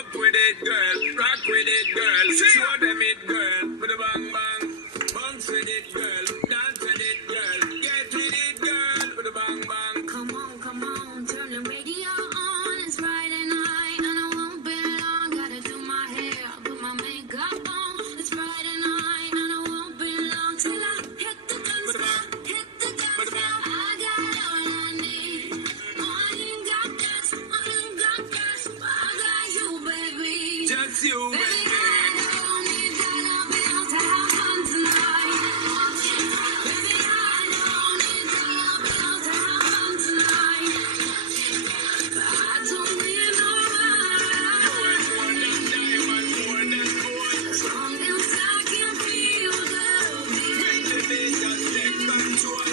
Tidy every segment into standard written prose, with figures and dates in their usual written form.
Up with it, girl. Rock with it, girl. Show them it, girl. With a bang bang. Bounce with it, girl. Dance with it, girl. Get with it, girl. With a bang bang. Come on, turn the radio on. It's Friday night and I won't be long. Gotta do my hair, put my makeup on. It's Friday night and I won't be long till I hit the dance floor, hit the dance floor. I got all I need. I ain't got gas, but I got you, baby. Just you, Baby, baby. I don't need dollar bills to have fun tonight. Baby, I don't need dollar bills to have fun tonight. I don't need no ride. More than diamond, more than gold. As long as I can feel the beat. When the bass just take control.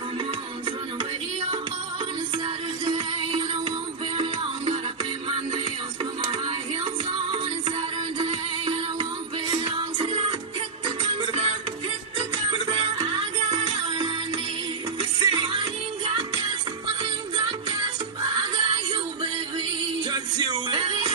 Come on, turn the radio on. It's Saturday and I won't be long. Gotta paint my nails, put my high heels on. It's Saturday and I won't be long till I hit the dance floor, hit the dance floor. I got all I need. You see, I ain't got gas, but I got you, baby. just you. Baby,